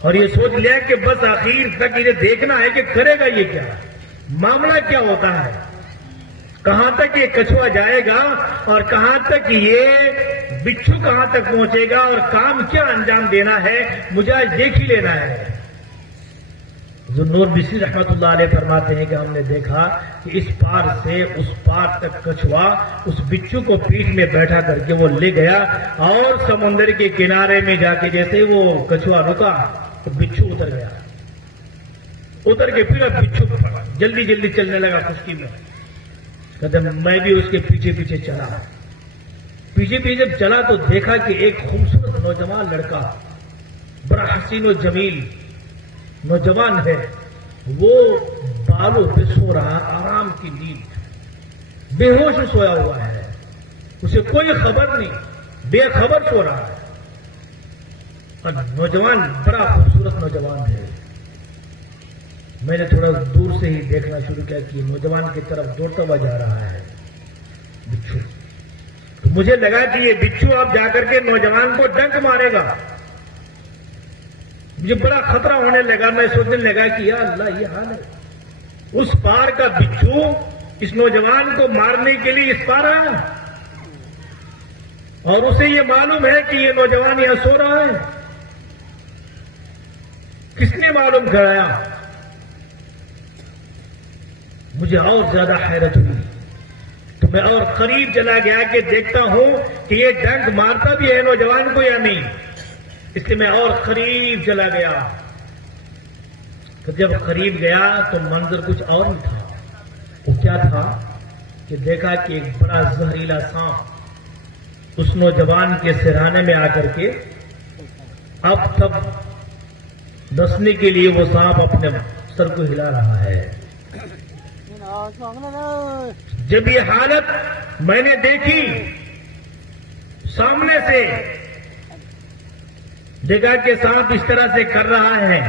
اور یہ سوچ لیا کہ بس آخر تک انہیں دیکھنا ہے کہ کرے گا یہ کیا, معاملہ کیا ہوتا ہے, کہاں تک یہ کچھوا جائے گا اور کہاں تک یہ بچھو کہاں تک پہنچے گا اور کام کیا انجام دینا ہے, مجھے آج دیکھ ہی لینا ہے. ذوالنور بصری رحمت اللہ علیہ فرماتے ہیں کہ ہم نے دیکھا کہ اس پار سے اس پار تک کچھوا اس بچھو کو پیٹھ میں بیٹھا کر کے وہ لے گیا اور سمندر کے کنارے میں جا کے جیسے وہ کچھوا رکا تو بچھو اتر گیا. اتر کے پھر اب بچھو جلدی جلدی چلنے لگا خشکی میں. کہتے میں بھی اس کے پیچھے پیچھے چلا. پیچھے پیچھے جب چلا تو دیکھا کہ ایک خوبصورت نوجوان لڑکا, بڑا حسین و جمیل نوجوان ہے, وہ بالوں پہ سو رہا, آرام کی نیند, بے ہوش سویا ہوا ہے, اسے کوئی خبر نہیں, بے خبر سو رہا ہے. اور نوجوان بڑا خوبصورت نوجوان ہے. میں نے تھوڑا دور سے ہی دیکھنا شروع کیا کہ نوجوان کی طرف دوڑتا ہوا جا رہا ہے بچھو. تو مجھے لگا کہ یہ بچھو اب جا کر کے نوجوان کو ڈنک مارے گا. مجھے بڑا خطرہ ہونے لگا. میں سوچنے لگا کہ یا اللہ یہ حال ہے, اس پار کا بچھو اس نوجوان کو مارنے کے لیے اس پار آیا اور اسے یہ معلوم ہے کہ یہ نوجوان یہاں سو رہا ہے. کس نے معلوم کرایا؟ مجھے اور زیادہ حیرت ہوئی تو میں اور قریب چلا گیا کہ دیکھتا ہوں کہ یہ ڈنک مارتا بھی ہے نوجوان کو یا نہیں. اس لیے میں اور قریب چلا گیا. تو جب قریب گیا تو منظر کچھ اور ہی تھا. وہ کیا تھا کہ دیکھا کہ ایک بڑا زہریلا سانپ اس نوجوان کے سرہانے میں آ کر کے اب تب ڈسنے کے لیے وہ سانپ اپنے سر کو ہلا رہا ہے. جب یہ حالت میں نے دیکھی سامنے سے, دیکھا کہ سانپ اس طرح سے کر رہا ہے,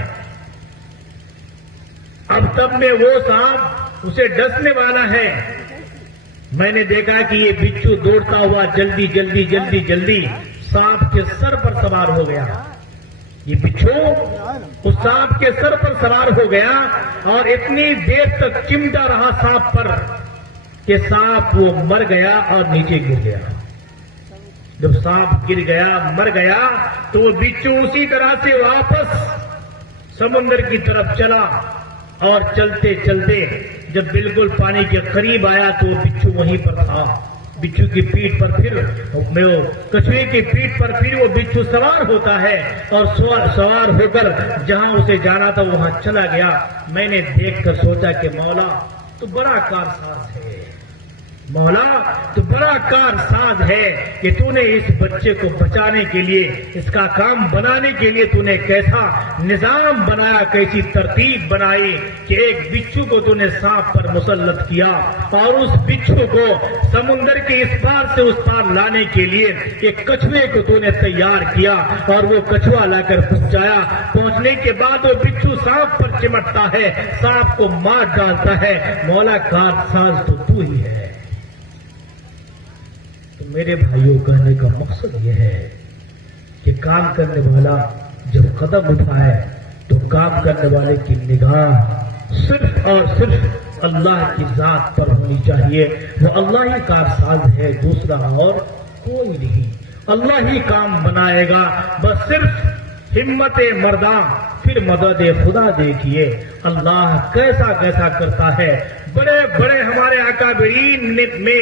اب تب میں وہ سانپ اسے ڈسنے والا ہے. میں نے دیکھا کہ یہ بچھو دوڑتا ہوا جلدی جلدی جلدی جلدی سانپ کے سر پر سوار ہو گیا. یہ بچھو اس سانپ کے سر پر سوار ہو گیا اور اتنی دیر تک چمٹا رہا سانپ پر کہ سانپ وہ مر گیا اور نیچے گر گیا. جب سانپ گر گیا مر گیا تو وہ بچھو اسی طرح سے واپس سمندر کی طرف چلا اور چلتے چلتے جب بالکل پانی کے قریب آیا تو وہ بچھو وہیں پر تھا. بچھو کی پیٹھ پر پھر کچھوے کی پیٹھ پر پھر وہ بچھو سوار ہوتا ہے اور سوار ہو کر جہاں اسے جانا تھا وہاں چلا گیا. میں نے دیکھ کر سوچا کہ مولا تو بڑا کارساز ہے, مولا تو بڑا کارساز ہے کہ تو نے اس بچے کو بچانے کے لیے, اس کا کام بنانے کے لیے تو نے کیسا نظام بنایا, کیسی ترتیب بنائی کہ ایک بچھو کو تو نے سانپ پر مسلط کیا اور اس بچھو کو سمندر کے اس پار سے اس پار لانے کے لیے ایک کچھوے کو تو نے تیار کیا اور وہ کچھوا لا کر پہنچایا. پہنچنے کے بعد وہ بچھو سانپ پر چمٹتا ہے, سانپ کو مار ڈالتا ہے. مولا کارساز تو ہی ہے. میرے بھائیوں کہنے کا مقصد یہ ہے کہ کام کرنے والا جب قدم اٹھائے تو کام کرنے والے کی نگاہ صرف اور صرف اللہ کی ذات پر ہونی چاہیے. وہ اللہ ہی کارساز ہے, دوسرا اور کوئی نہیں. اللہ ہی کام بنائے گا. بس صرف ہمت مرداں پھر مدد خدا دیکھیے اللہ کیسا کیسا کرتا ہے. بڑے بڑے ہمارے اکابرین میں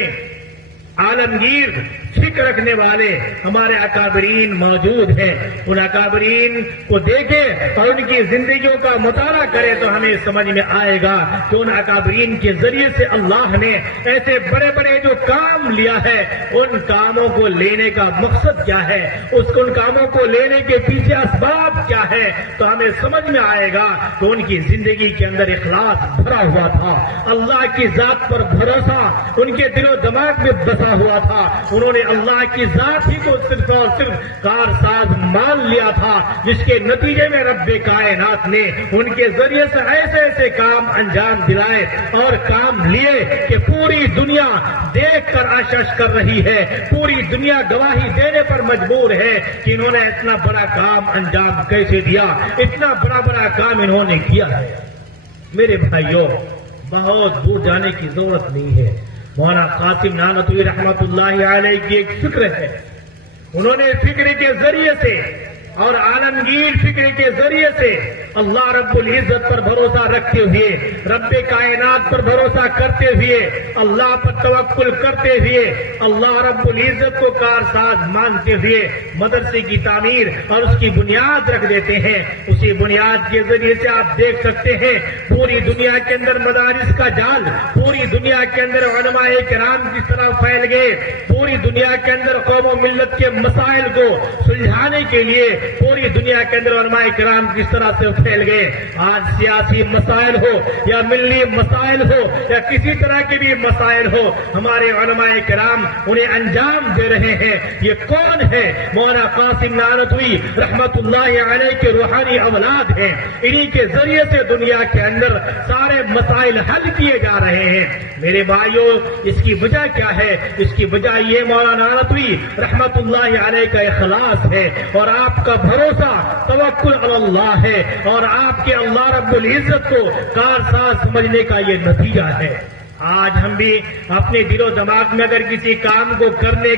عالمگیر فکر رکھنے والے ہمارے اکابرین موجود ہیں. ان اکابرین کو دیکھیں اور ان کی زندگیوں کا مطالعہ کریں تو ہمیں سمجھ میں آئے گا کہ ان اکابرین کے ذریعے سے اللہ نے ایسے بڑے بڑے جو کام لیا ہے ان کاموں کو لینے کا مقصد کیا ہے, ان کاموں کو لینے کے پیچھے اسباب کیا ہے, تو ہمیں سمجھ میں آئے گا کہ ان کی زندگی کے اندر اخلاص بھرا ہوا تھا, اللہ کی ذات پر بھروسہ ان کے دل و دماغ میں بسا ہوا تھا. انہوں نے اللہ کی ذات ہی کو صرف اور صرف کارساز مان لیا تھا, جس کے نتیجے میں رب کائنات نے ان کے ذریعے سے ایسے ایسے کام انجام دلائے اور کام لیے کہ پوری دنیا دیکھ کر آشش کر رہی ہے, پوری دنیا گواہی دینے پر مجبور ہے کہ انہوں نے اتنا بڑا کام انجام کیسے دیا, اتنا بڑا کام انہوں نے کیا ہے. میرے بھائیوں, بہت دور جانے کی ضرورت نہیں ہے. مولانا قاسم نانوتوی رحمت اللہ علیہ کی ایک فکر ہے, انہوں نے فکر کے ذریعے سے اور عالمگیر فکر کے ذریعے سے اللہ رب العزت پر بھروسہ رکھتے ہوئے, رب کائنات پر بھروسہ کرتے ہوئے, اللہ پر توکل کرتے ہوئے, اللہ رب العزت کو کارساز مانتے ہوئے مدرسے کی تعمیر اور اس کی بنیاد رکھ دیتے ہیں. اسی بنیاد کے ذریعے سے آپ دیکھ سکتے ہیں پوری دنیا کے اندر مدارس کا جال, پوری دنیا کے اندر علماء کرام کس طرح پھیل گئے, پوری دنیا کے اندر قوم و ملت کے مسائل کو سلجھانے کے لیے پوری دنیا کے اندر علماء کرام کس طرح سے پھیل گئے. آج سیاسی مسائل ہو یا ملی مسائل ہو یا کسی طرح کے بھی مسائل ہو, ہمارے علماء کرام انہیں انجام دے رہے ہیں. یہ کون ہے؟ مولانا قاسم نانوتوی رحمت اللہ علیہ کے روحانی اولاد ہیں. انہی کے ذریعے سے دنیا کے اندر سارے مسائل حل کیے جا رہے ہیں. میرے بھائیوں, اس کی وجہ کیا ہے؟ اس کی وجہ یہ مولانا نانوتوی رحمت اللہ علیہ کا اخلاص ہے اور آپ کا بھروسہ توکل علی اللہ ہے اور آپ کے اللہ رب العزت کو کارساز سمجھنے کا یہ نتیجہ ہے. آج ہم بھی اپنے دل و دماغ میں اگر کسی کام کو کرنے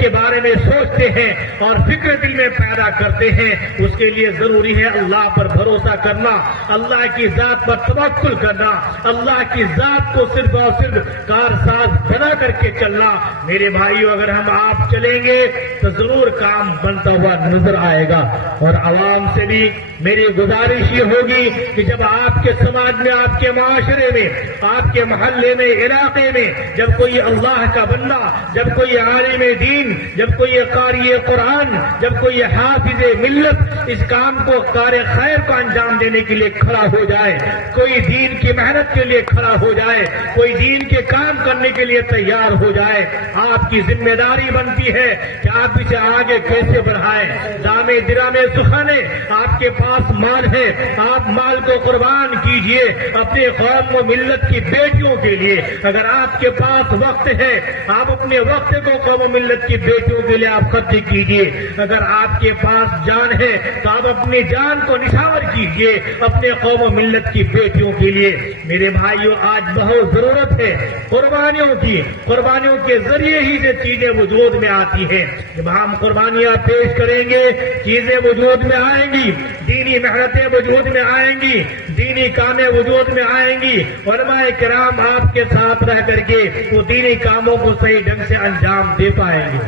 کے بارے میں سوچتے ہیں اور فکر دل میں پیدا کرتے ہیں, اس کے لیے ضروری ہے اللہ پر بھروسہ کرنا, اللہ کی ذات پر توکل کرنا, اللہ کی ذات کو صرف اور صرف کارساز بنا کر کے چلنا. میرے بھائیو, اگر ہم آپ چلیں گے تو ضرور کام بنتا ہوا نظر آئے گا. اور عوام سے بھی میری گزارش یہ ہوگی کہ جب آپ کے سماج میں, آپ کے معاشرے میں, آپ کے محلے میں, علاقے میں جب کوئی اللہ کا بندہ, جب کوئی عالم دین, جب کوئی قاری قرآن, جب کوئی حافظ ملت اس کام کو کار خیر کو انجام دینے کے لیے کھڑا ہو جائے, کوئی دین کی محنت کے لیے کھڑا ہو جائے, کوئی دین کے کام کرنے کے لیے تیار ہو جائے, آپ کی ذمہ داری بنتی ہے کہ آپ اسے آگے کیسے بڑھائیں. دامے درامے سخانے, آپ کے پاس مال ہے, آپ مال کو قربان کیجئے اپنے قوم و ملت کی بیٹیوں کے لیے. اگر آپ کے پاس وقت ہے, آپ اپنے وقت کو قوم و ملت کی بیٹیوں کے لیے آپ خرچ کیجئے. اگر آپ کے پاس جان ہے تو آپ اپنی جان کو نشاور کیجئے اپنے قوم و ملت کی بیٹیوں کے لیے. میرے بھائیوں, آج بہت ضرورت ہے قربانیوں کی. قربانیوں کے ذریعے ہی یہ چیزیں وجود میں آتی ہیں. جب ہم قربانیاں پیش کریں گے چیزیں وجود میں آئیں گی, دینی محنتیں وجود میں آئیں گی, دینی کامیں وجود میں آئیں گی. علماء کرام آپ کے ساتھ رہ کر کے وہ دینی کاموں کو صحیح ڈھنگ سے انجام دے پائیں گے.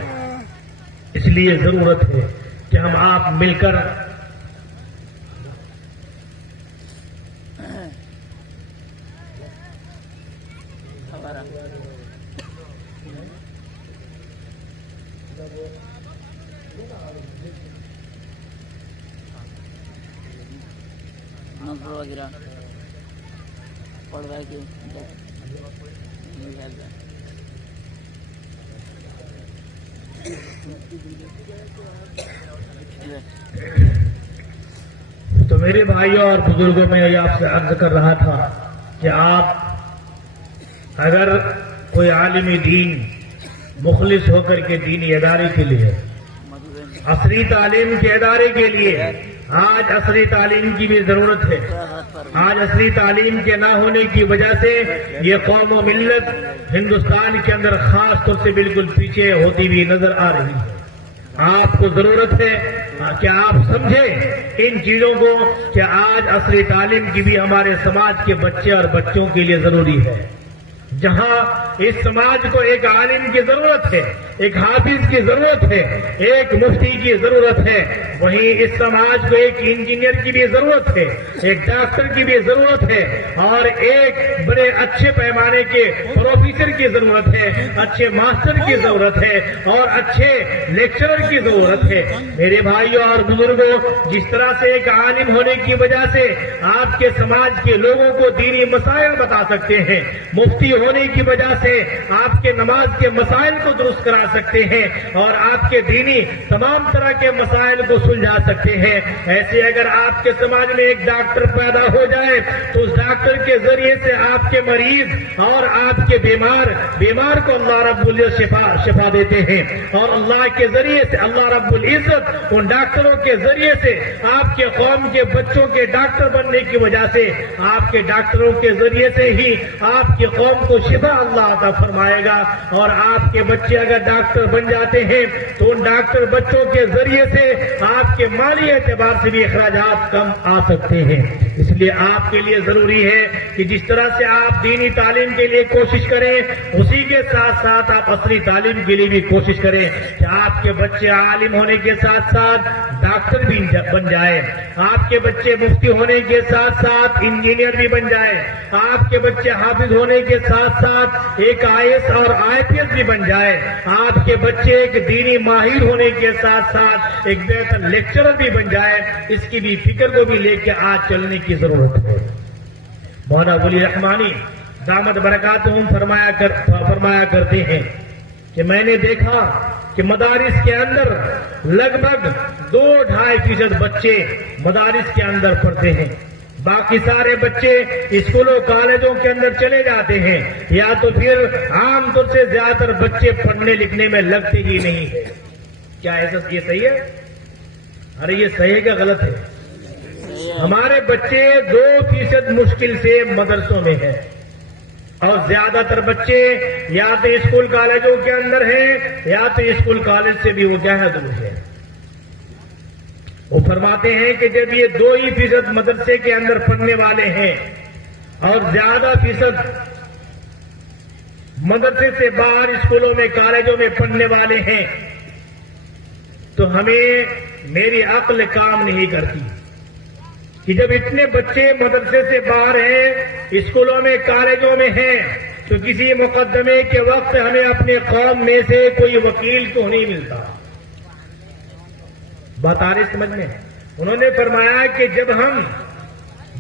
اس لیے ضرورت ہے کہ ہم آپ مل کر وغیرہ پڑھوا کے تو میرے بھائیوں اور بزرگوں میں آپ سے عرض کر رہا تھا کہ آپ اگر کوئی عالم دین مخلص ہو کر کے دینی ادارے کے لیے, عصری تعلیم کے ادارے کے لیے, آج عصری تعلیم کی بھی ضرورت ہے. آج عصری تعلیم کے نہ ہونے کی وجہ سے یہ قوم و ملت ہندوستان کے اندر خاص طور سے بالکل پیچھے ہوتی ہوئی نظر آ رہی ہے. آپ کو ضرورت ہے کہ آپ سمجھیں ان چیزوں کو کہ آج عصری تعلیم کی بھی ہمارے سماج کے بچے اور بچوں کے لیے ضروری ہے. جہاں اس سماج کو ایک عالم کی ضرورت ہے، ایک حافظ کی ضرورت ہے، ایک مفتی کی ضرورت ہے، وہیں اس سماج کو ایک انجینئر کی بھی ضرورت ہے، ایک ڈاکٹر کی بھی ضرورت ہے، اور ایک بڑے اچھے پیمانے کے پروفیسر کی ضرورت ہے، اچھے ماسٹر کی ضرورت ہے، اور اچھے لیکچرر کی ضرورت ہے۔ میرے بھائیوں اور بزرگوں، جس طرح سے ایک عالم ہونے کی وجہ سے آپ کے سماج کے لوگوں کو دینی مسائل بتا سکتے ہیں، مفتی ہونے کی وجہ سے آپ کے نماز کے مسائل کو درست کرا سکتے ہیں اور آپ کے دینی تمام طرح کے مسائل کو سلجھا سکتے ہیں، ایسے اگر آپ کے سماج میں ایک ڈاکٹر پیدا ہو جائے تو اس ڈاکٹر کے ذریعے سے آپ کے مریض اور آپ کے بیمار کو اللہ رب العزت شفا دیتے ہیں، اور اللہ کے ذریعے سے اللہ رب العزت ان ڈاکٹروں کے ذریعے سے آپ کے قوم کے بچوں کے ڈاکٹر بننے کی وجہ سے آپ کے ڈاکٹروں کے ذریعے سے ہی آپ کی قوم کو شفا اللہ عطا فرمائے گا، اور آپ کے بچے اگر ڈاکٹر بن جاتے ہیں تو ان ڈاکٹر بچوں کے ذریعے سے آپ کے مالی اعتبار سے بھی اخراجات کم آ سکتے ہیں۔ اس لیے آپ کے لیے ضروری ہے کہ جس طرح سے آپ دینی تعلیم کے لیے کوشش کریں، اسی کے ساتھ ساتھ آپ عصری تعلیم کے لیے بھی کوشش کریں کہ آپ کے بچے عالم ہونے کے ساتھ ساتھ ڈاکٹر بھی بن جائے، آپ کے بچے مفتی ہونے کے ساتھ ساتھ انجینئر بھی بن جائے، آپ کے بچے حافظ ہونے کے ساتھ ساتھ ایک IAS اور IPS بھی بن جائے، آپ کے بچے ایک دینی ماہر ہونے کے ساتھ ساتھ ایک بہتر لیکچرر بھی بن جائے، اس کی بھی فکر کو بھی لے کے آج چلنے کی ضرورت ہے۔ مولانا ولی رحمانی دامت برکاتہم فرمایا کرتے ہیں کہ میں نے دیکھا کہ مدارس کے اندر لگ بھگ 2-2.5% بچے مدارس کے اندر پڑھتے ہیں، باقی سارے بچے اسکولوں کالجوں کے اندر چلے جاتے ہیں، یا تو پھر عام طور سے زیادہ تر بچے پڑھنے لکھنے میں لگتے ہی نہیں ہے۔ کیا ایسا یہ صحیح ہے؟ ارے یہ صحیح کا غلط ہے؟ ہمارے بچے 2% مشکل سے مدرسوں میں ہیں، اور زیادہ تر بچے یا تو اسکول کالجوں کے اندر ہیں یا تو اسکول کالج سے بھی وہ دور ہے۔ وہ فرماتے ہیں کہ جب یہ 2% مدرسے کے اندر پڑھنے والے ہیں اور زیادہ فیصد مدرسے سے باہر اسکولوں میں کالجوں میں پڑھنے والے ہیں تو ہمیں میری عقل کام نہیں کرتی کہ جب اتنے بچے مدرسے سے باہر ہیں، اسکولوں میں کالجوں میں ہیں، تو کسی مقدمے کے وقت ہمیں اپنے قوم میں سے کوئی وکیل کیوں نہیں ملتا؟ بات آ رہی سمجھ میں؟ انہوں نے فرمایا کہ جب ہم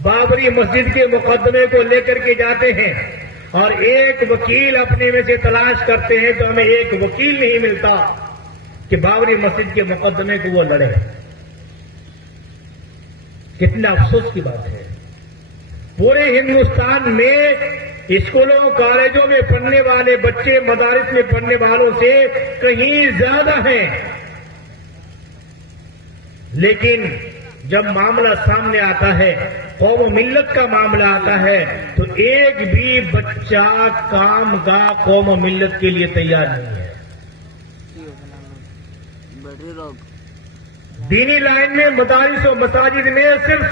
بابری مسجد کے مقدمے کو لے کر کے جاتے ہیں اور ایک وکیل اپنے میں سے تلاش کرتے ہیں تو ہمیں ایک وکیل نہیں ملتا کہ بابری مسجد کے مقدمے کو وہ لڑے۔ کتنا افسوس کی بات ہے، پورے ہندوستان میں اسکولوں کالجوں میں پڑھنے والے بچے مدارس میں پڑھنے والوں سے کہیں زیادہ ہیں، لیکن جب معاملہ سامنے آتا ہے، قوم و ملت کا معاملہ آتا ہے، تو ایک بھی بچہ کام کا قوم و ملت کے لیے تیار نہیں ہے۔ دینی لائن میں مدارس و مساجد میں صرف